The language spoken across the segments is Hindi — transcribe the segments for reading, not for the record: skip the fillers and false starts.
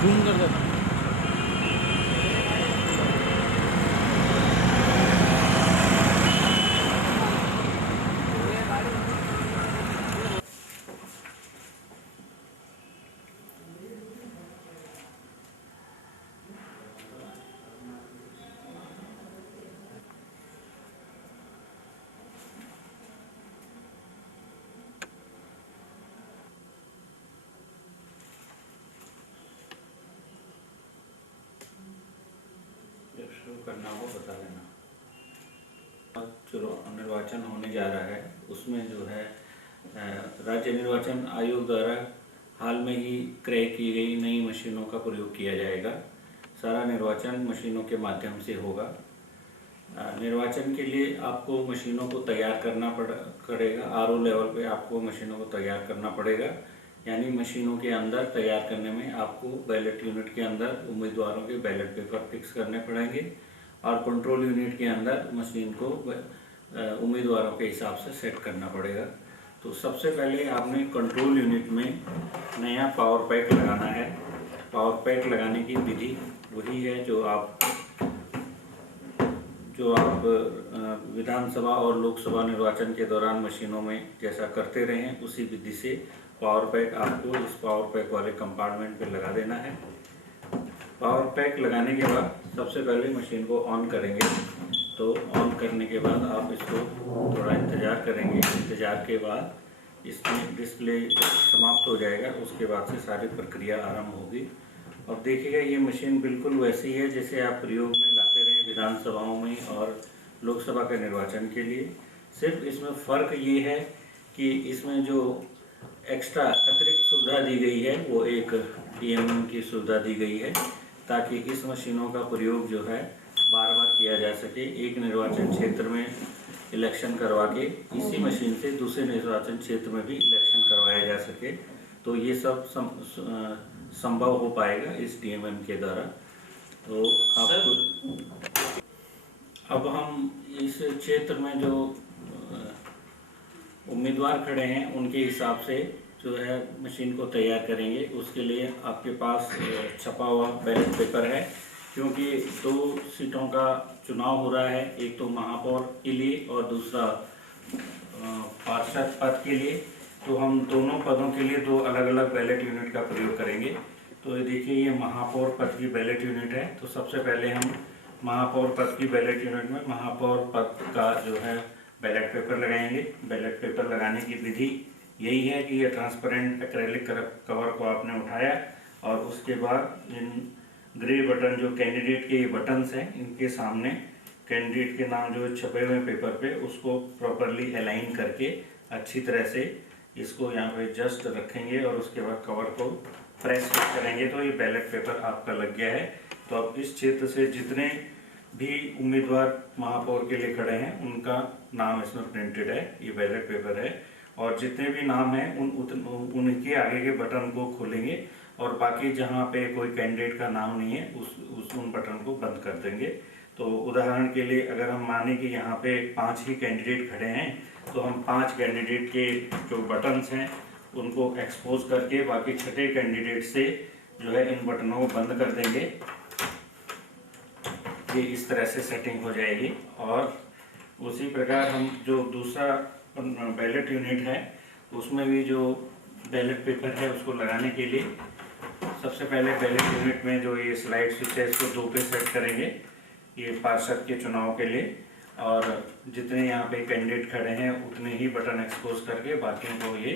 झूम कर देता। शुरू करना हो बता देना। जो निर्वाचन होने जा रहा है उसमें जो है राज्य निर्वाचन आयोग द्वारा हाल में ही क्रय की गई नई मशीनों का प्रयोग किया जाएगा। सारा निर्वाचन मशीनों के माध्यम से होगा। निर्वाचन के लिए आपको मशीनों को तैयार करना पड़ेगा। आरओ लेवल पे आपको मशीनों को तैयार करना पड़ेगा, यानी मशीनों के अंदर तैयार करने में आपको बैलेट यूनिट के अंदर उम्मीदवारों के बैलेट पेपर फिक्स करने पड़ेंगे और कंट्रोल यूनिट के अंदर मशीन को उम्मीदवारों के हिसाब से सेट करना पड़ेगा। तो सबसे पहले आपने कंट्रोल यूनिट में नया पावर पैक लगाना है। पावर पैक लगाने की विधि वही है जो आप विधानसभा और लोकसभा निर्वाचन के दौरान मशीनों में जैसा करते रहे हैं, उसी विधि से पावर पैक आपको इस पावर पैक वाले कंपार्टमेंट पे लगा देना है। पावर पैक लगाने के बाद सबसे पहले मशीन को ऑन करेंगे। तो ऑन करने के बाद आप इसको थोड़ा इंतज़ार करेंगे। इंतज़ार के बाद इसमें डिस्प्ले समाप्त हो जाएगा। उसके बाद से सारी प्रक्रिया आरंभ होगी और देखिएगा ये मशीन बिल्कुल वैसी है जैसे आप प्रयोग में लाते रहे विधानसभाओं में और लोकसभा के निर्वाचन के लिए। सिर्फ इसमें फ़र्क ये है कि इसमें जो एक्स्ट्रा अतिरिक्त सुविधा दी गई है वो एक DMM की सुविधा दी गई है, ताकि इस मशीनों का प्रयोग जो है बार बार किया जा सके। एक निर्वाचन क्षेत्र में इलेक्शन करवा के इसी मशीन से दूसरे निर्वाचन क्षेत्र में भी इलेक्शन करवाया जा सके। तो ये सब संभव हो पाएगा इस DMM के द्वारा। तो अब हम इस क्षेत्र में जो उम्मीदवार खड़े हैं उनके हिसाब से जो है मशीन को तैयार करेंगे। उसके लिए आपके पास छपा हुआ बैलेट पेपर है, क्योंकि 2 सीटों का चुनाव हो रहा है, एक तो महापौर के लिए और दूसरा पार्षद पद के लिए। तो हम दोनों पदों के लिए 2 अलग अलग बैलेट यूनिट का प्रयोग करेंगे। तो ये देखिए ये महापौर पद की बैलेट यूनिट है। तो सबसे पहले हम महापौर पद की बैलेट यूनिट में महापौर पद का जो है बैलेट पेपर लगाएंगे। बैलेट पेपर लगाने की विधि यही है कि ये ट्रांसपेरेंट एक्रेलिक कवर को आपने उठाया और उसके बाद इन ग्रे बटन जो कैंडिडेट के बटन्स हैं इनके सामने कैंडिडेट के नाम जो छपे हुए पेपर पे उसको प्रॉपरली अलाइन करके अच्छी तरह से इसको यहाँ पे जस्ट रखेंगे और उसके बाद कवर को प्रेस करेंगे। तो ये बैलेट पेपर आपका लग गया है। तो अब इस क्षेत्र से जितने भी उम्मीदवार महापौर के लिए खड़े हैं उनका नाम इसमें प्रिंटेड है, ये बैलेट पेपर है। और जितने भी नाम हैं उनके आगे के बटन को खोलेंगे और बाकी जहाँ पे कोई कैंडिडेट का नाम नहीं है उन बटन को बंद कर देंगे। तो उदाहरण के लिए अगर हम माने कि यहाँ पे 5 ही कैंडिडेट खड़े हैं तो हम 5 कैंडिडेट के जो बटन्स हैं उनको एक्सपोज करके बाकी 6ठे कैंडिडेट से जो है इन बटनों को बंद कर देंगे। ये इस तरह से सेटिंग हो जाएगी। और उसी प्रकार हम जो दूसरा बैलेट यूनिट है उसमें भी जो बैलेट पेपर है उसको लगाने के लिए सबसे पहले बैलेट यूनिट में जो ये स्लाइड स्विच है इसको 2 पे सेट करेंगे, ये पार्षद के चुनाव के लिए। और जितने यहाँ पे कैंडिडेट खड़े हैं उतने ही बटन एक्सपोज करके बाकियों को ये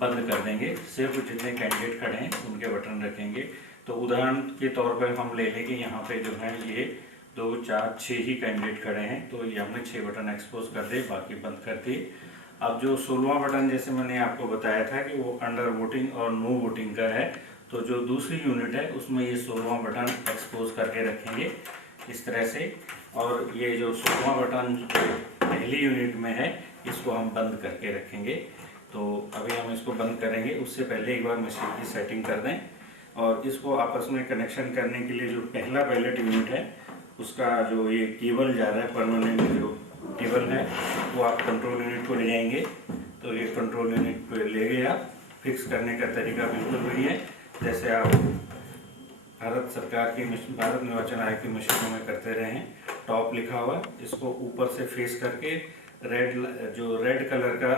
बंद कर देंगे। सिर्फ जितने कैंडिडेट खड़े हैं उनके बटन रखेंगे। तो उदाहरण के तौर पर हम ले लेंगे यहाँ पे जो है ये 2 4 6 ही कैंडिडेट खड़े हैं, तो ये हमने 6 बटन एक्सपोज कर दिए, बाकी बंद कर दिए। अब जो 16वां बटन जैसे मैंने आपको बताया था कि वो अंडर वोटिंग और नो वोटिंग का है, तो जो दूसरी यूनिट है उसमें ये 16वां बटन एक्सपोज करके रखेंगे इस तरह से। और ये जो 16वां बटन पहली यूनिट में है इसको हम बंद करके रखेंगे। तो अभी हम इसको बंद करेंगे, उससे पहले एक बार मशीन की सेटिंग कर दें। और इसको आपस में कनेक्शन करने के लिए जो पहला बैलेट यूनिट है उसका जो ये केबल जा रहा है, परमानेंट जो केबल है वो आप कंट्रोल यूनिट को ले जाएंगे। तो ये कंट्रोल यूनिट को ले गए आप। फिक्स करने का तरीका बिल्कुल वही है जैसे आप भारत सरकार की भारत निर्वाचन आयोग की मशीनों में करते रहे हैं। टॉप लिखा हुआ, इसको ऊपर से फेस करके रेड कलर का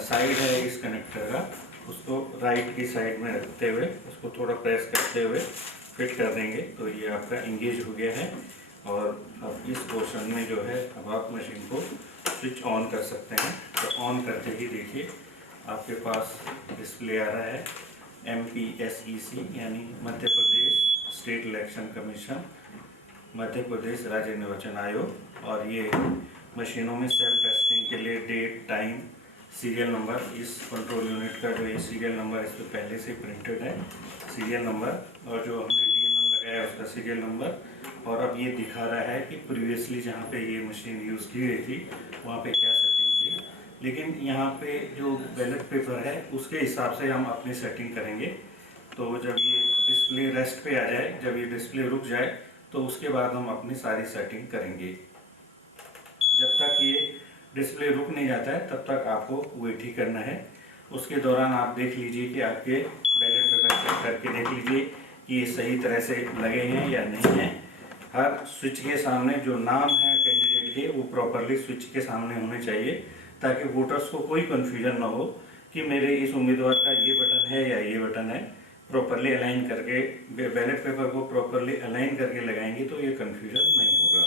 साइड है इस कनेक्टर का, उसको राइट की साइड में रखते हुए उसको थोड़ा प्रेस करते हुए फिट कर देंगे। तो ये आपका इंगेज हो गया है। और अब इस पोर्शन में जो है अब आप मशीन को स्विच ऑन कर सकते हैं। तो ऑन करते ही देखिए आपके पास डिस्प्ले आ रहा है MPSEC यानी Madhya Pradesh state election commission, Madhya Pradesh राज्य निर्वाचन आयोग। और ये मशीनों में सेल्फ टेस्टिंग के लिए डेट, टाइम, सीरियल नंबर, इस कंट्रोल यूनिट का जो ये सीरियल नंबर इस पर पहले से प्रिंटेड है सीरियल नंबर, और जो हमने DMM लगाया है उसका सीरियल नंबर। और अब ये दिखा रहा है कि प्रीवियसली जहाँ पे ये मशीन यूज़ की गई थी वहाँ पे क्या सेटिंग थी। लेकिन यहाँ पे जो बैलेट पेपर है उसके हिसाब से हम अपनी सेटिंग करेंगे। तो जब ये डिस्प्ले रेस्ट पे आ जाए, जब ये डिस्प्ले रुक जाए, तो उसके बाद हम अपनी सारी सेटिंग करेंगे। जब तक ये डिस्प्ले रुक नहीं जाता है तब तक आपको वेट ही करना है। उसके दौरान आप देख लीजिए कि आपके बैलेट पेपर चेक करके देख लीजिए कि ये सही तरह से लगे हैं या नहीं हैं। हर स्विच के सामने जो नाम है कैंडिडेट के वो प्रॉपरली स्विच के सामने होने चाहिए, ताकि वोटर्स को कोई कन्फ्यूजन ना हो कि मेरे इस उम्मीदवार का ये बटन है या ये बटन है। प्रॉपरली अलाइन करके बैलेट पेपर को प्रॉपरली अलाइन करके लगाएंगे तो ये कन्फ्यूजन नहीं होगा।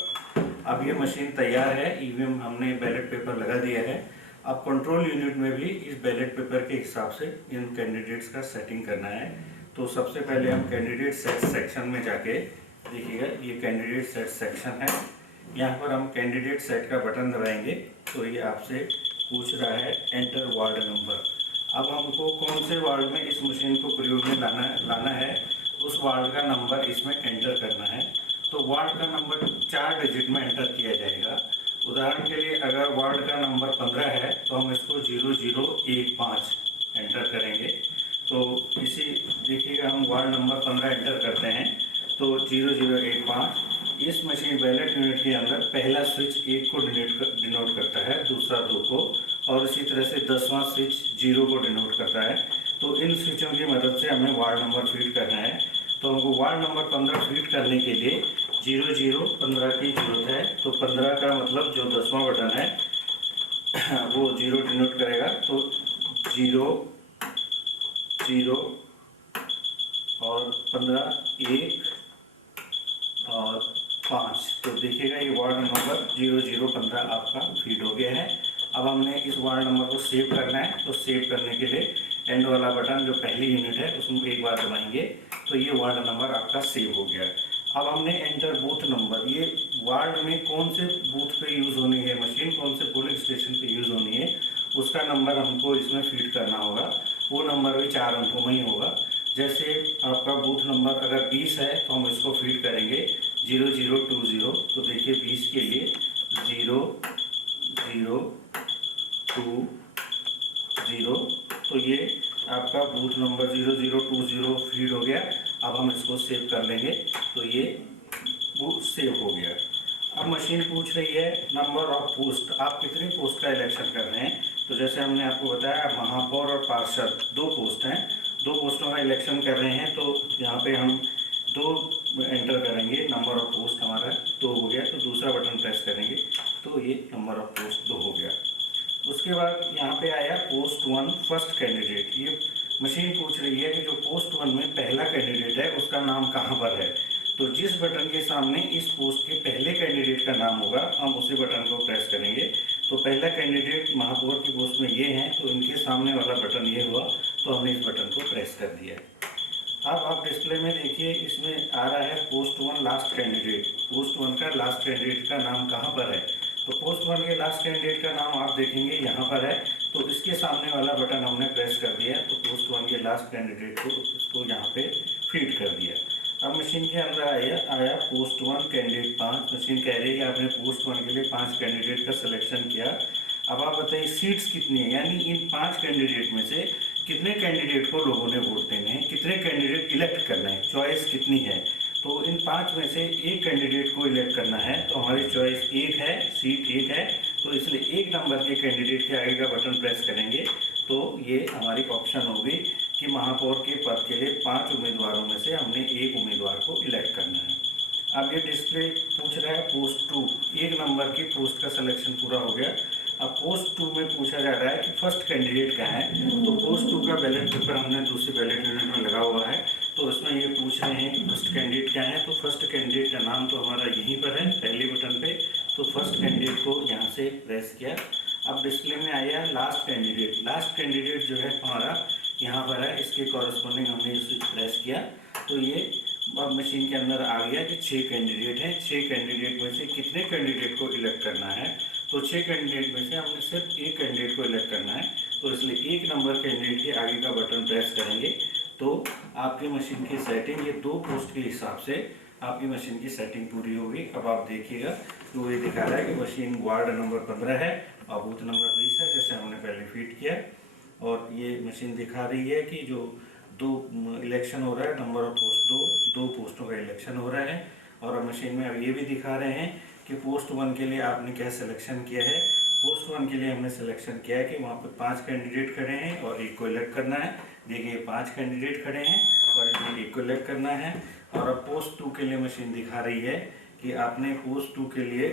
अब ये मशीन तैयार है, EVM हमने बैलेट पेपर लगा दिया है। अब कंट्रोल यूनिट में भी इस बैलेट पेपर के हिसाब से इन कैंडिडेट्स का सेटिंग करना है। तो सबसे पहले हम कैंडिडेट सेट सेक्शन में जाके देखिएगा, ये कैंडिडेट सेट सेक्शन है। यहाँ पर हम कैंडिडेट सेट का बटन दबाएंगे तो ये आपसे पूछ रहा है एंटर वार्ड नंबर। अब हमको कौन से वार्ड में इस मशीन को प्रयोग में लाना है उस वार्ड का नंबर इसमें एंटर करना है। तो वार्ड का नंबर 4 डिजिट में एंटर किया जाएगा। उदाहरण के लिए अगर वार्ड का नंबर 15 है तो हम इसको 0015 एंटर करेंगे। तो इसी देखिएगा हम वार्ड नंबर 15 एंटर करते हैं तो 0015 इस मशीन बैलेट यूनिट के अंदर पहला स्विच 1 को डिनोट करता है, दूसरा 2 को, और इसी तरह से 10वां स्विच 0 को डिनोट करता है। तो इन स्विचों की मदद से हमें वार्ड नंबर फीड करना है। तो हमको वार्ड नंबर 15 फीड करने के लिए 0015 की जरूरत है। तो 15 का मतलब जो 10वां बटन है वो 0 डिनोट करेगा। तो 0 0 और 15 1 और 5। तो देखिएगा ये वार्ड नंबर 0015 आपका फीड हो गया है। अब हमने इस वार्ड नंबर को सेव करना है। तो सेव करने के लिए एंड वाला बटन जो पहली यूनिट है उसमें एक बार दबाएंगे तो ये वार्ड नंबर आपका सेव हो गया। अब हमने एंटर बूथ नंबर, ये वार्ड में कौन से बूथ पे यूज़ होनी है मशीन, कौन से पोलिंग स्टेशन पे यूज़ होनी है, उसका नंबर हमको इसमें फीड करना होगा। वो नंबर भी 4 अंकों में ही होगा। जैसे आपका बूथ नंबर अगर 20 है तो हम इसको फीड करेंगे 0020। तो देखिए 20 के लिए 0020। तो ये आपका बूथ नंबर 0020 फीड हो गया। अब हम इसको सेव कर लेंगे तो ये बूथ सेव हो गया। अब मशीन पूछ रही है नंबर ऑफ पोस्ट, आप कितनी पोस्ट का इलेक्शन कर रहे हैं। तो जैसे हमने आपको बताया महापौर और पार्षद 2 पोस्ट हैं, 2 पोस्टों का इलेक्शन कर रहे हैं। तो यहाँ पे हम 2 एंटर करेंगे, नंबर ऑफ पोस्ट हमारा 2 हो गया। तो दूसरा बटन प्रेस करेंगे तो ये नंबर ऑफ पोस्ट 2 हो गया। उसके बाद यहाँ पे आया पोस्ट 1 फर्स्ट कैंडिडेट। ये मशीन पूछ रही है कि जो पोस्ट 1 में पहला कैंडिडेट है उसका नाम कहाँ पर है। तो जिस बटन के सामने इस पोस्ट के पहले कैंडिडेट का नाम होगा हम उसी बटन को प्रेस करेंगे। तो पहला कैंडिडेट महापौर की पोस्ट में ये हैं तो इनके सामने वाला बटन ये हुआ, तो हमने इस बटन को प्रेस कर दिया। अब आप डिस्प्ले में देखिए इसमें आ रहा है पोस्ट 1 लास्ट कैंडिडेट। वो पोस्ट 1 के लास्ट कैंडिडेट का नाम आप देखेंगे यहाँ पर है, तो इसके सामने वाला बटन हमने प्रेस कर दिया, तो पोस्ट 1 के लास्ट कैंडिडेट को इसको यहाँ पे फीड कर दिया। अब मशीन के अंदर आया पोस्ट 1 कैंडिडेट 5। मशीन कह रही है आपने पोस्ट 1 के लिए 5 कैंडिडेट का सिलेक्शन किया। अब आप बताइए सीट्स कितनी है, यानी इन 5 कैंडिडेट में से कितने कैंडिडेट को लोगों ने वोट देने हैं, कितने कैंडिडेट इलेक्ट करना है, चॉइस कितनी है। तो इन 5 में से एक कैंडिडेट को इलेक्ट करना है, तो हमारी चॉइस 1 है, सीट 1 है, तो इसलिए 1 नंबर के कैंडिडेट के आगे का बटन प्रेस करेंगे तो ये हमारी ऑप्शन होगी कि महापौर के पद के लिए 5 उम्मीदवारों में से हमने 1 उम्मीदवार को इलेक्ट करना है। अब ये डिस्प्ले पूछ रहा है पोस्ट 2, 1 नंबर की पोस्ट का सिलेक्शन पूरा हो गया। अब पोस्ट 2 में पूछा जा रहा है कि फर्स्ट कैंडिडेट क्या है, तो पोस्ट 2 का बैलेट पेपर हमने दूसरी बैलेट यूनिट में लगा हुआ है, तो इसमें ये पूछ रहे हैं कि फर्स्ट कैंडिडेट क्या है। तो फर्स्ट कैंडिडेट का नाम तो हमारा यहीं पर है पहले बटन पे, तो फर्स्ट कैंडिडेट को यहाँ से प्रेस किया। अब डिस्प्ले में आया लास्ट कैंडिडेट। लास्ट कैंडिडेट जो है हमारा यहाँ पर है, इसके कॉरस्पॉन्डिंग हमने इसे प्रेस किया, तो ये अब मशीन के अंदर आ गया कि 6 कैंडिडेट हैं। 6 कैंडिडेट में से कितने कैंडिडेट को इलेक्ट करना है, तो 6 कैंडिडेट में से हमने सिर्फ 1 कैंडिडेट को इलेक्ट करना है, तो इसलिए 1 नंबर कैंडिडेट के आगे का बटन प्रेस करेंगे तो आपकी मशीन की सेटिंग, ये 2 पोस्ट के हिसाब से आपकी मशीन की सेटिंग पूरी होगी। अब आप देखिएगा तो ये दिखा रहा है कि मशीन वार्ड नंबर 15 है और बूथ नंबर 20 है, जैसे हमने पहले फीड किया। और ये मशीन दिखा रही है कि जो 2 इलेक्शन हो रहा है, नंबर ऑफ पोस्ट 2 पोस्टों का इलेक्शन हो रहा है। और मशीन में अब ये भी दिखा रहे हैं कि पोस्ट 1 के लिए आपने क्या सिलेक्शन किया है। पोस्ट 1 के लिए हमने सिलेक्शन किया है कि वहाँ पर 5 कैंडिडेट खड़े हैं और 1 को इलेक्ट करना है। देखिए 5 कैंडिडेट खड़े हैं और इसमें 1 को इलेक्ट करना है। और अब पोस्ट 2 के लिए मशीन दिखा रही है कि आपने पोस्ट 2 के लिए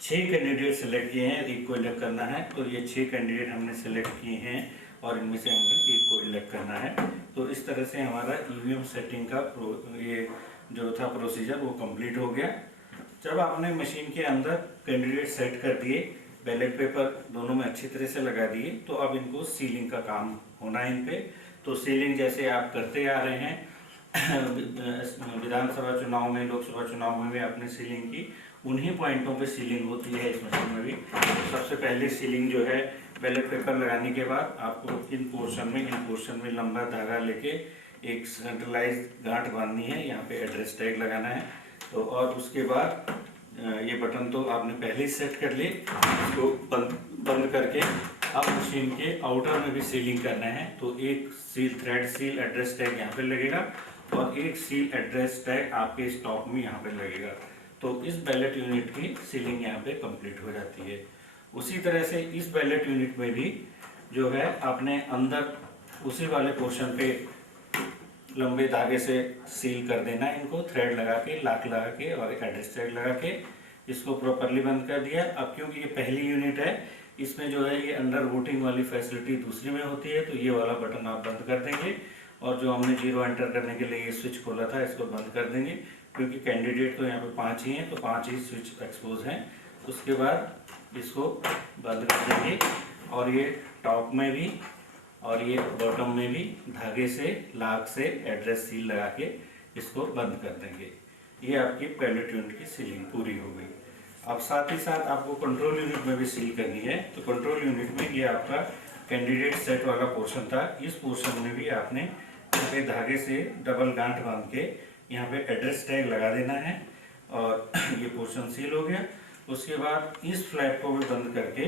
6 कैंडिडेट सेलेक्ट किए हैं, 1 को इलेक्ट करना है, तो ये 6 कैंडिडेट हमने सेलेक्ट किए हैं और इनमें से हमने 1 को इलेक्ट करना है। तो इस तरह से हमारा ईवीएम सेटिंग का ये जो था प्रोसीजर वो कंप्लीट हो गया। जब आपने मशीन के अंदर कैंडिडेट सेट कर दिए, बैलेट पेपर दोनों में अच्छी तरह से लगा दिए, तो अब इनको सीलिंग का काम होना है इन पे। तो सीलिंग जैसे आप करते आ रहे हैं विधानसभा चुनाव में, लोकसभा चुनाव में भी आपने सीलिंग की, उन्हीं पॉइंटों पे सीलिंग होती है इस मशीन में भी। तो सबसे पहले सीलिंग जो है बैलेट पेपर लगाने के बाद आपको इन पोर्शन में लंबा धागा लेके एक सेंट्रलाइज गांठ बांधनी है, यहाँ पे एड्रेस टैग लगाना है। तो और उसके बाद ये बटन तो आपने पहले ही सेट कर लिए, इसको बंद करके अब मशीन के आउटर में भी सीलिंग करना है। तो एक seal thread seal address tag यहाँ पे लगेगा और एक सील एड्रेस टैग आपके स्टॉक में यहाँ पे लगेगा। तो इस बैलेट यूनिट की सीलिंग यहाँ पे कंप्लीट हो जाती है। उसी तरह से इस बैलेट यूनिट में भी जो है आपने अंदर उसी वाले पोर्शन पे लंबे धागे से सील कर देना है, इनको थ्रेड लगा के, लाक लगा के और एक एड्रेस टैग लगा के इसको प्रॉपरली बंद कर दिया। अब क्योंकि ये पहली यूनिट है, इसमें जो है ये अंडर वोटिंग वाली फैसिलिटी दूसरी में होती है, तो ये वाला बटन आप बंद कर देंगे। और जो हमने 0 एंटर करने के लिए ये स्विच खोला था, इसको बंद कर देंगे, क्योंकि कैंडिडेट तो यहाँ पे 5 ही हैं, तो 5 ही स्विच एक्सपोज हैं। उसके बाद इसको बंद कर देंगे और ये टॉप में भी और ये बॉटम में भी धागे से, लाक से एड्रेस सील लगा के इसको बंद कर देंगे। ये आपकी बैलेट यूनिट की सीलिंग पूरी हो गई। अब साथ ही साथ आपको कंट्रोल यूनिट में भी सील करनी है। तो कंट्रोल यूनिट में ये आपका कैंडिडेट सेट वाला पोर्शन था, इस पोर्शन में भी आपने यहाँ पे धागे से डबल गांठ बांध के यहाँ पे एड्रेस टैग लगा देना है और ये पोर्शन सील हो गया। उसके बाद इस फ्लैप को भी बंद करके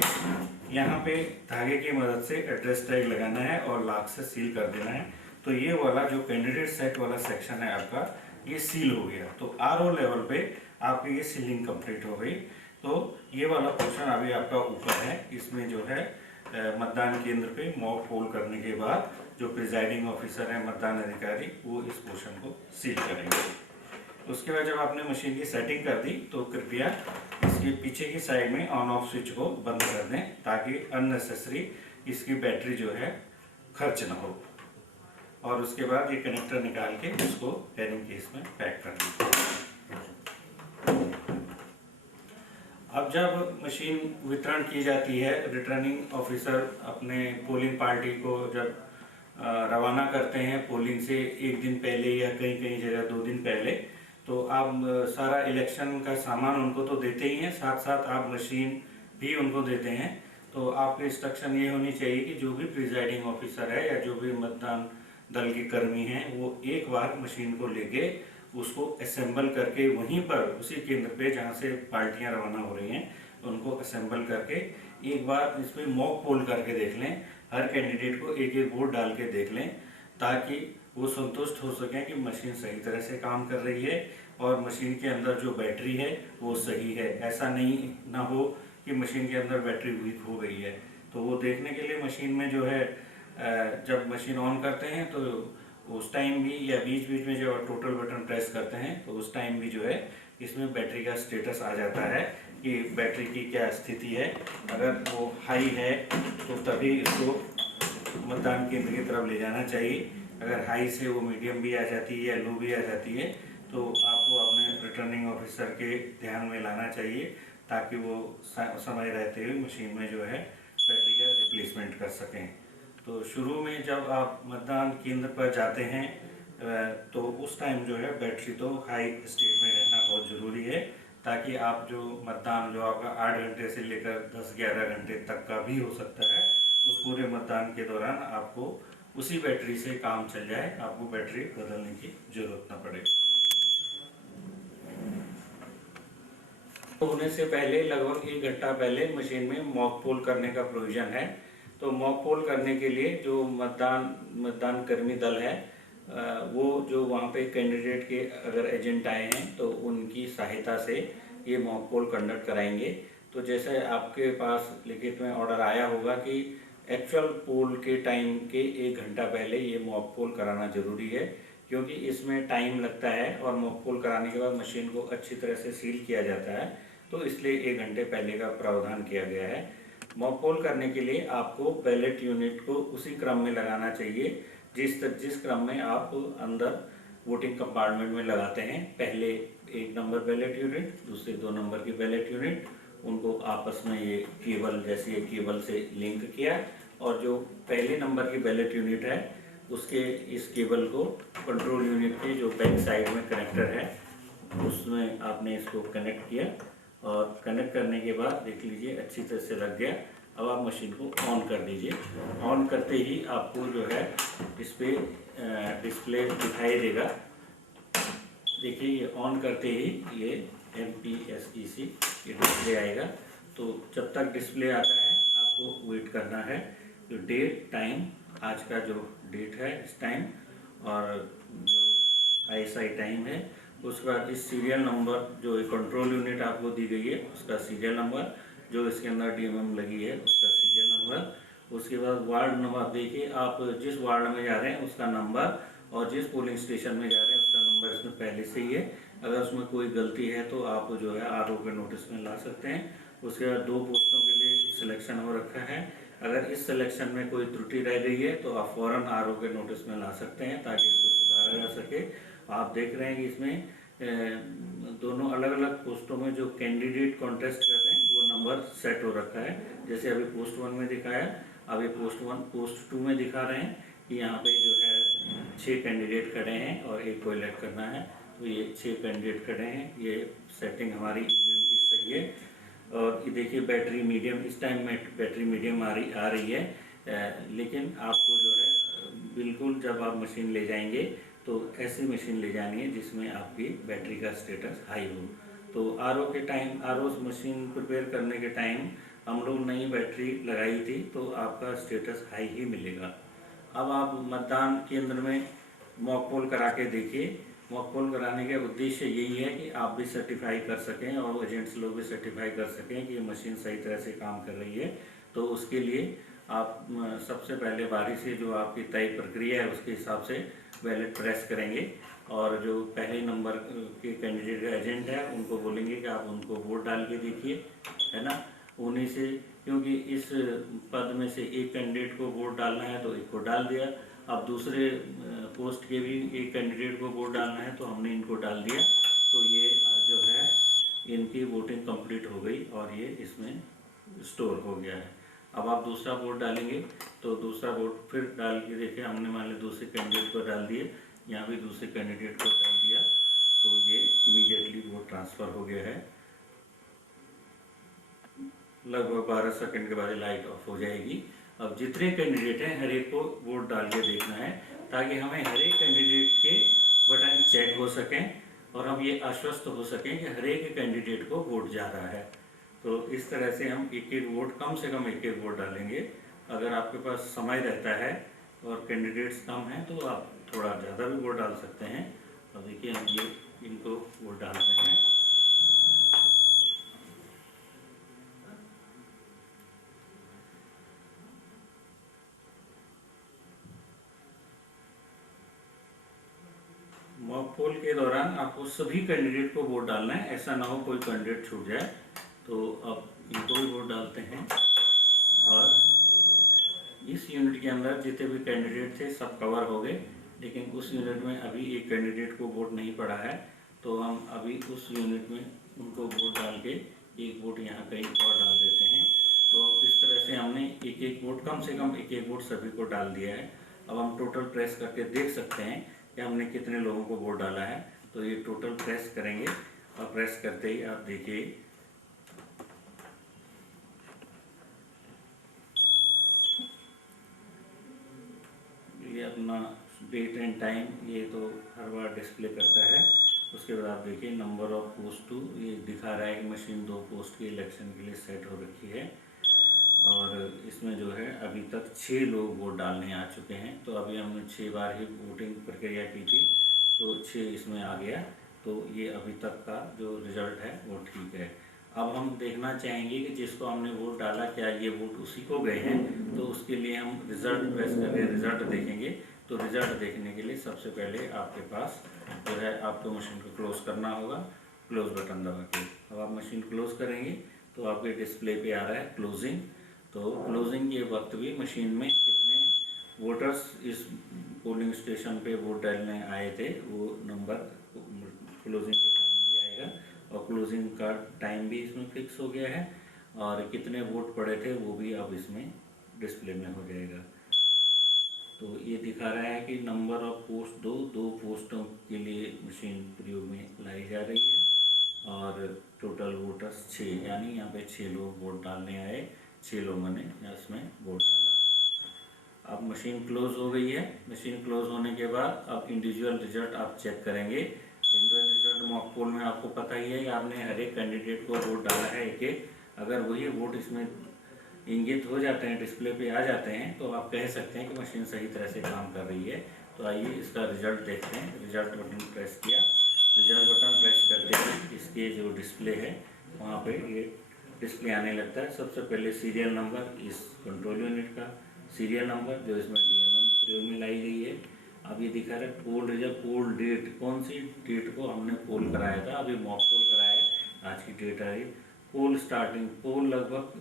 यहाँ पे धागे की मदद से एड्रेस टैग लगाना है और लॉक से सील कर देना है। तो ये वाला जो कैंडिडेट सेट वाला सेक्शन है आपका, ये सील हो गया। तो आरओ लेवल पे आपकी ये सीलिंग कंप्लीट हो गई। तो ये वाला पोर्शन अभी आपका ऊपर है, इसमें जो है मतदान केंद्र पे मॉक पोल करने के बाद जो प्रिजाइडिंग ऑफिसर है, मतदान अधिकारी, वो इस पोर्शन को सील करेंगे। उसके बाद जब आपने मशीन की सेटिंग कर दी तो कृपया इसके पीछे की साइड में ऑन ऑफ स्विच को बंद कर दें, ताकि अननेसेसरी इसकी बैटरी जो है खर्च ना हो। और उसके बाद ये कनेक्टर निकाल के उसको कैरिंग केस में पैक कर दें। अब जब मशीन वितरण की जाती है, रिटर्निंग ऑफिसर अपने पोलिंग पार्टी को जब रवाना करते हैं पोलिंग से एक दिन पहले या कई कई जगह 2 दिन पहले, तो तो आप सारा इलेक्शन का सामान उनको तो देते ही हैं, साथ साथ आप मशीन भी उनको देते हैं। तो आपके इंस्ट्रक्शन ये होनी चाहिए कि जो भी प्रिजाइडिंग ऑफिसर है या जो भी मतदान दल के कर्मी हैं वो एक बार मशीन को लेके उसको असेंबल करके वहीं पर उसी केंद्र पे जहाँ से पार्टियां रवाना हो रही हैं उनको असेंबल करके एक बार इस पर मॉक पोल करके देख लें। हर कैंडिडेट को एक एक वोट डाल के देख लें ताकि वो संतुष्ट हो सकें कि मशीन सही तरह से काम कर रही है और मशीन के अंदर जो बैटरी है वो सही है। ऐसा नहीं ना हो कि मशीन के अंदर बैटरी वीक हो गई है। तो वो देखने के लिए मशीन में जो है जब मशीन ऑन करते हैं तो उस टाइम भी या बीच बीच में जब टोटल बटन प्रेस करते हैं तो उस टाइम भी जो है इसमें बैटरी का स्टेटस आ जाता है कि बैटरी की क्या स्थिति है। अगर वो हाई है तो तभी इसको मतदान केंद्र की तरफ ले जाना चाहिए। अगर हाई से वो मीडियम भी आ जाती है या लो भी आ जाती है तो आपको अपने रिटर्निंग ऑफिसर के ध्यान में लाना चाहिए ताकि वो समय रहते हुए मशीन में जो है बैटरी का रिप्लेसमेंट कर सकें। तो शुरू में जब आप मतदान केंद्र पर जाते हैं तो उस टाइम जो है बैटरी तो हाई स्टेट में रहना बहुत ज़रूरी है ताकि आप जो मतदान जो आपका 8 घंटे से लेकर 10-11 घंटे तक का भी हो सकता है उस पूरे मतदान के दौरान आपको उसी बैटरी से काम चल जाए, आपको बैटरी बदलने की जरूरत ना पड़े। होने से पहले लगभग 1 घंटा पहले मशीन में मॉक पोल करने का प्रोविज़न है। तो मॉक पोल करने के लिए जो मतदान कर्मी दल है वो जो वहाँ पे कैंडिडेट के अगर एजेंट आए हैं तो उनकी सहायता से ये मॉक पोल कंडक्ट कराएंगे। तो जैसे आपके पास लिखित में ऑर्डर आया होगा कि एक्चुअल पोल के टाइम के 1 घंटा पहले ये मॉक पोल कराना ज़रूरी है क्योंकि इसमें टाइम लगता है और मॉक पोल कराने के बाद मशीन को अच्छी तरह से सील किया जाता है, तो इसलिए 1 घंटे पहले का प्रावधान किया गया है। मॉक पोल करने के लिए आपको बैलेट यूनिट को उसी क्रम में लगाना चाहिए जिस क्रम में आप अंदर वोटिंग कंपार्टमेंट में लगाते हैं। पहले 1 नंबर बैलेट यूनिट, दूसरे 2 नंबर की बैलेट यूनिट, उनको आपस में ये केबल जैसे ये केबल से लिंक किया और जो पहले नंबर की बैलेट यूनिट है उसके इस केबल को कंट्रोल यूनिट के जो बैक साइड में कनेक्टर है उसमें आपने इसको कनेक्ट किया और कनेक्ट करने के बाद देख लीजिए अच्छी तरह से लग गया। अब आप मशीन को ऑन कर दीजिए। ऑन करते ही आपको जो है इस पर डिस्प्ले दिखाई देगा। देखिए ये ऑन करते ही ये MPSEC ये डिस्प्ले आएगा। तो जब तक डिस्प्ले आता है आपको वेट करना है। तो डेट टाइम आज का जो डेट है इस टाइम और जो ISI टाइम है उसके बाद इस सीरियल नंबर जो कंट्रोल यूनिट आपको दी गई है उसका सीरियल नंबर, जो इसके अंदर DMM लगी है उसका सीरियल नंबर, उसके बाद वार्ड नंबर देखिए आप जिस वार्ड में जा रहे हैं उसका नंबर और जिस पोलिंग स्टेशन में जा रहे हैं उसका नंबर इसमें पहले से ही है। अगर उसमें कोई गलती है तो आप जो है RO के नोटिस में ला सकते हैं। उसके बाद 2 पोस्टों के लिए सिलेक्शन हो रखा है। अगर इस सिलेक्शन में कोई त्रुटि रह गई है तो आप फ़ौरन RO के नोटिस में ला सकते हैं ताकि इसको सुधारा जा सके। आप देख रहे हैं कि इसमें दोनों अलग अलग पोस्टों में जो कैंडिडेट कॉन्टेस्ट कर रहे हैं वो नंबर सेट हो रखा है। जैसे अभी पोस्ट 1 में दिखाया, अभी पोस्ट 2 में दिखा रहे हैं कि यहाँ पे जो है 6 कैंडिडेट खड़े हैं और एक को इलेक्ट करना है। तो ये 6 कैंडिडेट खड़े हैं। ये सेटिंग हमारी EVM की सही है। और ये देखिए बैटरी मीडियम, इस टाइम में बैटरी मीडियम आ रही है। लेकिन आपको जो है बिल्कुल जब आप मशीन ले जाएंगे तो ऐसी मशीन ले जानी है जिसमें आपकी बैटरी का स्टेटस हाई हो। तो RO मशीन प्रिपेयर करने के टाइम हम लोग नई बैटरी लगाई थी तो आपका स्टेटस हाई ही मिलेगा। अब आप मतदान केंद्र में मॉक पोल करा के देखिए। मॉक पोल कराने का उद्देश्य यही है कि आप भी सर्टिफाई कर सकें और एजेंट्स लोग भी सर्टिफाई कर सकें कि ये मशीन सही तरह से काम कर रही है। तो उसके लिए आप सबसे पहले बारी से जो आपकी तय प्रक्रिया है उसके हिसाब से बैलेट प्रेस करेंगे और जो पहले नंबर के कैंडिडेट का एजेंट है उनको बोलेंगे कि आप उनको वोट डाल के देखिए, है ना। उन्हीं से, क्योंकि इस पद में से एक कैंडिडेट को वोट डालना है तो एक को डाल दिया। अब दूसरे पोस्ट के भी एक कैंडिडेट को वोट डालना है तो हमने इनको डाल दिया। तो ये जो है इनकी वोटिंग कंप्लीट हो गई और ये इसमें स्टोर हो गया है। अब आप दूसरा वोट डालेंगे तो दूसरा वोट फिर डाल के देखिए, हमने मान लिया दूसरे कैंडिडेट को डाल दिए, यहाँ भी दूसरे कैंडिडेट को डाल दिया। तो ये इमीडिएटली वोट ट्रांसफ़र हो गया है। लगभग 12 सेकंड के बाद लाइट ऑफ हो जाएगी। अब जितने कैंडिडेट हैं हर एक को वोट डाल के देखना है, ताकि हमें हर एक कैंडिडेट के बटन चेक हो सकें और हम ये आश्वस्त हो सकें कि हर एक कैंडिडेट को वोट जा रहा है। तो इस तरह से हम एक एक वोट, कम से कम एक एक वोट डालेंगे। अगर आपके पास समय रहता है और कैंडिडेट्स कम हैं तो आप थोड़ा ज़्यादा भी वोट डाल सकते हैं। अब देखिए हम ये इनको वोट डाल रहे हैं। मॉक पोल के दौरान आपको सभी कैंडिडेट को वोट डालना है, ऐसा ना हो कोई कैंडिडेट छूट जाए। तो अब इनको भी वोट डालते हैं। और इस यूनिट के अंदर जितने भी कैंडिडेट थे सब कवर हो गए, लेकिन उस यूनिट में अभी एक कैंडिडेट को वोट नहीं पड़ा है, तो हम अभी उस यूनिट में उनको वोट डाल के एक वोट यहाँ कहीं और डाल देते हैं। तो इस तरह से हमने एक एक वोट, कम से कम एक एक वोट सभी को डाल दिया है। अब हम टोटल प्रेस करके देख सकते हैं कि हमने कितने लोगों को वोट डाला है। तो ये टोटल प्रेस करेंगे और प्रेस करते ही आप देखिए ये अपना डेट एंड टाइम ये तो हर बार डिस्प्ले करता है। उसके बाद आप देखिए नंबर ऑफ पोस्ट टू, ये दिखा रहा है कि मशीन 2 पोस्ट के इलेक्शन के लिए सेट हो रखी है। और इसमें जो है अभी तक 6 लोग वोट डालने आ चुके हैं। तो अभी हमने 6 बार ही वोटिंग प्रक्रिया की थी, तो 6 इसमें आ गया। तो ये अभी तक का जो रिज़ल्ट है वो ठीक है। अब हम देखना चाहेंगे कि जिसको हमने वोट डाला क्या ये वोट उसी को गए हैं। तो उसके लिए हम रिज़ल्ट प्रेस करके रिज़ल्ट देखेंगे। तो रिज़ल्ट देखने के लिए सबसे पहले आपके पास जो है आपको मशीन को क्लोज़ करना होगा, क्लोज़ बटन दबा के। अब आप मशीन क्लोज़ करेंगे तो आपके डिस्प्ले पे आ रहा है क्लोजिंग। तो क्लोजिंग के वक्त भी मशीन में कितने वोटर्स इस पोलिंग स्टेशन पे वोट डालने आए थे वो नंबर क्लोजिंग के टाइम भी आएगा, और क्लोजिंग का टाइम भी इसमें फिक्स हो गया है, और कितने वोट पड़े थे वो भी अब इसमें डिस्प्ले में हो जाएगा। तो ये दिखा रहा है कि नंबर ऑफ पोस्ट 2 पोस्टों के लिए मशीन प्रयोग में लाई जा रही है, और टोटल वोटर्स 6, यानी यहाँ पे 6 लोग वोट डालने आए, 6 लोगों ने इसमें वोट डाला। अब मशीन क्लोज हो गई है। मशीन क्लोज होने के बाद अब इंडिविजुअल रिजल्ट आप चेक करेंगे। इंडिविजुअल रिजल्ट मॉक पोल में आपको पता ही है कि आपने हर एक कैंडिडेट को वोट डाला है एक एक। अगर वही वोट इसमें इंगित हो जाते हैं, डिस्प्ले पे आ जाते हैं, तो आप कह सकते हैं कि मशीन सही तरह से काम कर रही है। तो आइए इसका रिजल्ट देखते हैं। रिजल्ट बटन प्रेस किया, रिजल्ट बटन प्रेस करते ही इसके जो डिस्प्ले है वहाँ पे ये डिस्प्ले आने लगता है। सबसे पहले सीरियल नंबर, इस कंट्रोल यूनिट का सीरियल नंबर जो इसमें DMM प्रयोग में लाई गई है। अब ये दिखा रहा है पोल रिजल्ट, पोल डेट, कौन सी डेट को हमने पोल कराया था, अभी मॉक पोल कराया है, आज की डेट आ रही। पोल स्टार्टिंग, पोल लगभग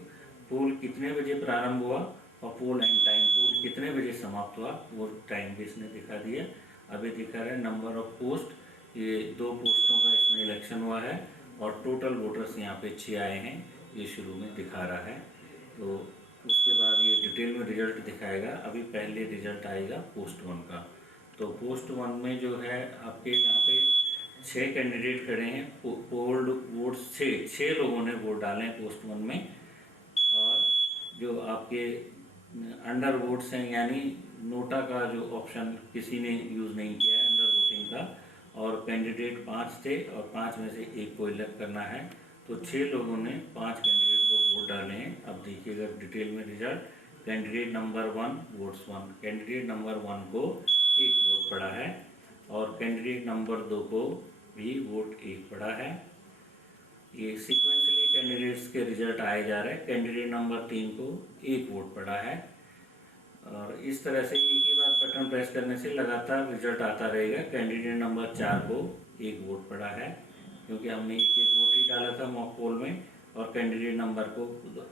पोल कितने बजे प्रारंभ हुआ और पोल एंड टाइम, पोल कितने बजे समाप्त हुआ वो टाइम भी इसने दिखा दिया। अभी दिखा रहा है नंबर ऑफ पोस्ट, ये 2 पोस्टों का इसमें इलेक्शन हुआ है, और टोटल वोटर्स यहाँ पे 6 आए हैं, ये शुरू में दिखा रहा है। तो उसके बाद ये डिटेल में रिजल्ट दिखाएगा। अभी पहले रिजल्ट आएगा पोस्ट 1 का। तो पोस्ट 1 में जो है आपके यहाँ पे 6 कैंडिडेट खड़े हैं। पोल्ड वोट्स 6 लोगों ने वोट डाले हैं पोस्ट 1 में, और जो आपके अंडर वोट्स हैं, यानी नोटा का जो ऑप्शन किसी ने यूज़ नहीं किया है अंडर वोटिंग का, और कैंडिडेट 5 थे और 5 में से एक को इलेक्ट करना है। तो 6 लोगों ने 5 कैंडिडेट को वोट डाले हैं। अब देखिएगा डिटेल में result. Candidate number 1 votes 1, candidate number 1 को 1 वोट पड़ा है, और कैंडिडेट नंबर 2 को भी वोट 1 पड़ा है। ये सीक्वेंसली कैंडिडेट्स के रिजल्ट आए जा रहे हैं। कैंडिडेट नंबर 3 को 1 वोट पड़ा है, और इस तरह से एक ही बार बटन प्रेस करने से लगातार रिजल्ट आता रहेगा। कैंडिडेट नंबर 4 को 1 वोट पड़ा है, क्योंकि हमने एक वोट ही डाला था मॉक पोल में, और कैंडिडेट नंबर को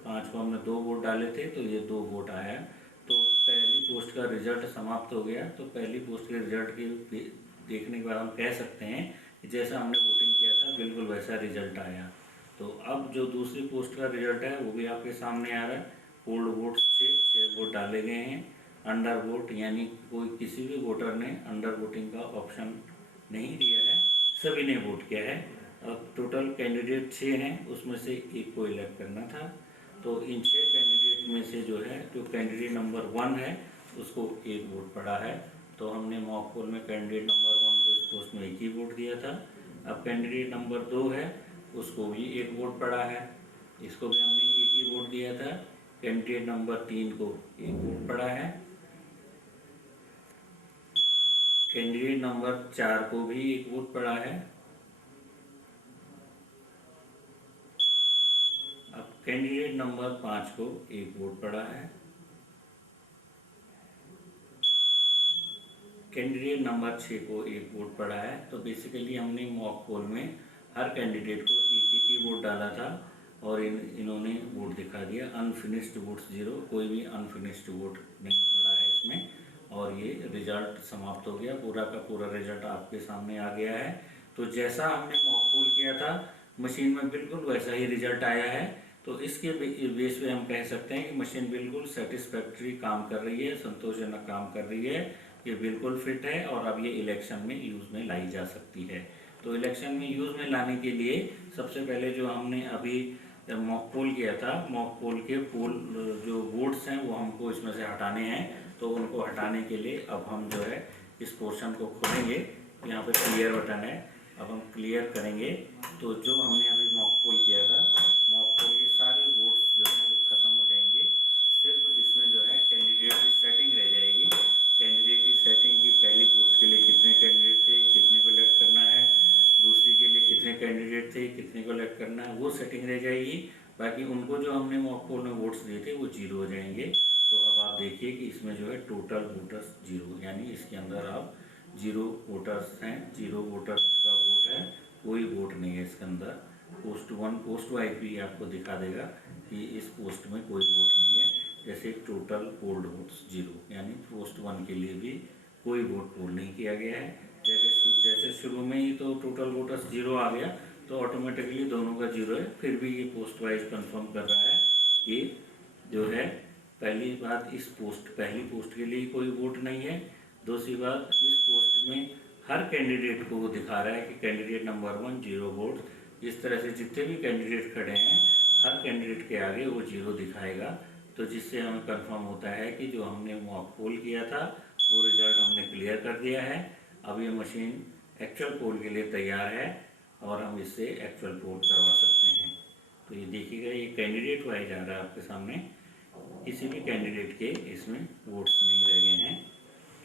5 को हमने 2 वोट डाले थे, तो ये 2 वोट आया। तो पहली पोस्ट का रिजल्ट समाप्त हो गया। तो पहली पोस्ट के रिजल्ट के देखने के बाद हम कह सकते हैं कि जैसा हमने वोटिंग किया था बिल्कुल वैसा रिजल्ट आया। तो अब जो दूसरी पोस्ट का रिजल्ट है वो भी आपके सामने आ रहा है। पोल्ड वोट 6 वोट डाले गए हैं। अंडर वोट, यानी कोई किसी भी वोटर ने अंडर वोटिंग का ऑप्शन नहीं दिया है, सभी ने वोट किया है। अब टोटल कैंडिडेट 6 हैं, उसमें से एक को इलेक्ट करना था। तो इन 6 कैंडिडेट में से जो है, जो कैंडिडेट नंबर 1 है उसको एक वोट पड़ा है। तो हमने मॉक पोल में कैंडिडेट नंबर 1 को इस पोस्ट में एक ही वोट दिया था। अब कैंडिडेट नंबर 2 है, उसको भी एक वोट पड़ा है, इसको भी हमने एक ही वोट दिया था। कैंडिडेट नंबर 3 को एक वोट पड़ा है। कैंडिडेट नंबर 4 को भी एक वोट पड़ा है। अब कैंडिडेट नंबर 5 को एक वोट पड़ा है। कैंडिडेट नंबर 6 को एक वोट पड़ा है। तो बेसिकली हमने मॉक पोल में हर कैंडिडेट को एक एक ही वोट डाला था और इन्होंने वोट दिखा दिया। अनफिनिश्ड वोट्स 0, कोई भी अनफिनिश्ड वोट नहीं पड़ा है इसमें। और ये रिजल्ट समाप्त हो गया, पूरा का पूरा रिजल्ट आपके सामने आ गया है। तो जैसा हमने मॉक पोल किया था मशीन में बिल्कुल वैसा ही रिजल्ट आया है। तो इसके बेस पे हम कह सकते हैं कि मशीन बिल्कुल सेटिस्फैक्ट्री काम कर रही है, संतोषजनक काम कर रही है, ये बिल्कुल फिट है और अब ये इलेक्शन में यूज़ में लाई जा सकती है। तो इलेक्शन में यूज़ में लाने के लिए सबसे पहले जो हमने अभी मॉक पोल किया था, मॉक पोल के पोल जो वोट्स हैं वो हमको इसमें से हटाने हैं। तो उनको हटाने के लिए अब हम जो है इस पोर्शन को खोलेंगे। यहाँ पे क्लियर बटन है, अब हम क्लियर करेंगे। तो जो हमने अभी मॉक पोल किया था, मॉक पोल के सारे वोट्स जो हैं वो ख़त्म हो जाएंगे। सिर्फ इसमें जो है कैंडिडेट की सेटिंग रह जाएगी। कैंडिडेट की सेटिंग की पहली पोस्ट के लिए कितने कैंडिडेट थे, कितने को इलेक्ट करना है, दूसरी के लिए कितने कैंडिडेट थे, कितने को इलेक्ट करना है, वो सेटिंग रह जाएगी। बाकी उनको जो हमने मॉक पोल में वोट्स दिए थे वो 0 हो जाएंगे। तो अब आप देखिए कि इसमें जो है टोटल वोटर्स 0, यानी इसके अंदर आप 0 वोटर्स हैं, 0 वोटर्स का वोट है, कोई वोट नहीं है इसके अंदर। पोस्ट 1 पोस्ट वाइज भी आपको दिखा देगा कि इस पोस्ट में कोई वोट नहीं है। जैसे टोटल पोल्ड वोट्स 0, यानी पोस्ट 1 के लिए भी कोई वोट पोल नहीं किया गया है। जैसे शुरू में ही तो टोटल वोटर्स 0 आ गया, तो ऑटोमेटिकली दोनों का 0 है। फिर भी ये पोस्ट वाइज कंफर्म कर रहा है कि जो है, पहली बात इस पहली पोस्ट के लिए कोई वोट नहीं है। दूसरी बात, इस पोस्ट में हर कैंडिडेट को वो दिखा रहा है कि कैंडिडेट नंबर 1 0 वोट। इस तरह से जितने भी कैंडिडेट खड़े हैं हर कैंडिडेट के आगे वो 0 दिखाएगा। तो जिससे हमें कंफर्म होता है कि जो हमने मॉक पोल किया था वो रिजल्ट हमने क्लियर कर दिया है। अब ये मशीन एक्चुअल पोल के लिए तैयार है और हम इससे एक्चुअल पोल करवा सकते हैं। तो ये देखिएगा, ये कैंडिडेट वाइज आ रहा है आपके सामने। किसी भी कैंडिडेट के इसमें वोट्स नहीं रह गए हैं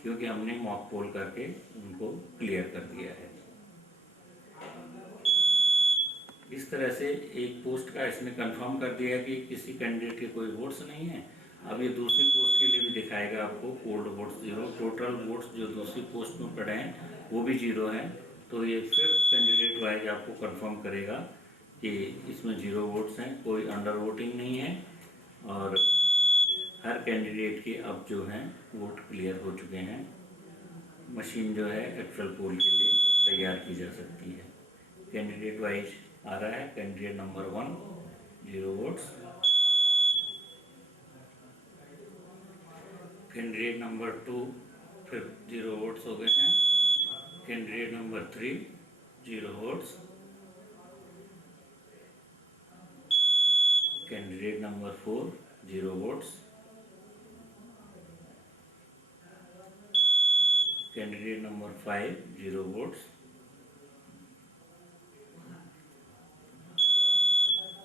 क्योंकि हमने मॉक पोल करके उनको क्लियर कर दिया है। इस तरह से एक पोस्ट का इसने कंफर्म कर दिया कि किसी कैंडिडेट के कोई वोट्स नहीं है। अब ये दूसरी पोस्ट के लिए भी दिखाएगा आपको पोल्ड वोट्स 0, टोटल वोट्स जो दूसरी पोस्ट में पड़े हैं वो भी 0 हैं। तो ये फिर कैंडिडेट वाइज आपको कंफर्म करेगा कि इसमें 0 वोट्स हैं, कोई अंडर वोटिंग नहीं है और हर कैंडिडेट के अब जो हैं वोट क्लियर हो चुके हैं। मशीन जो है एक्चुअल पोल के लिए तैयार की जा सकती है। कैंडिडेट वाइज आ रहा है, candidate number 1 0 votes, candidate number 2 फिर 0 वोट्स हो गए हैं, candidate number 3 0 votes, candidate number 4 0 votes, candidate number 5 0 votes,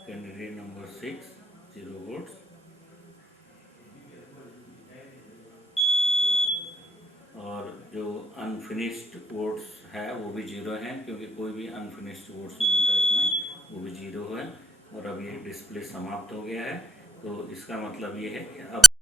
candidate number 6 0 votes, और जो अनफिनिश्ड वोट्स है वो भी 0 हैं क्योंकि कोई भी अनफिनिश्ड वोट्स नहीं था इसमें, वो भी 0 है। और अब ये डिस्प्ले समाप्त हो गया है। तो इसका मतलब ये है कि अब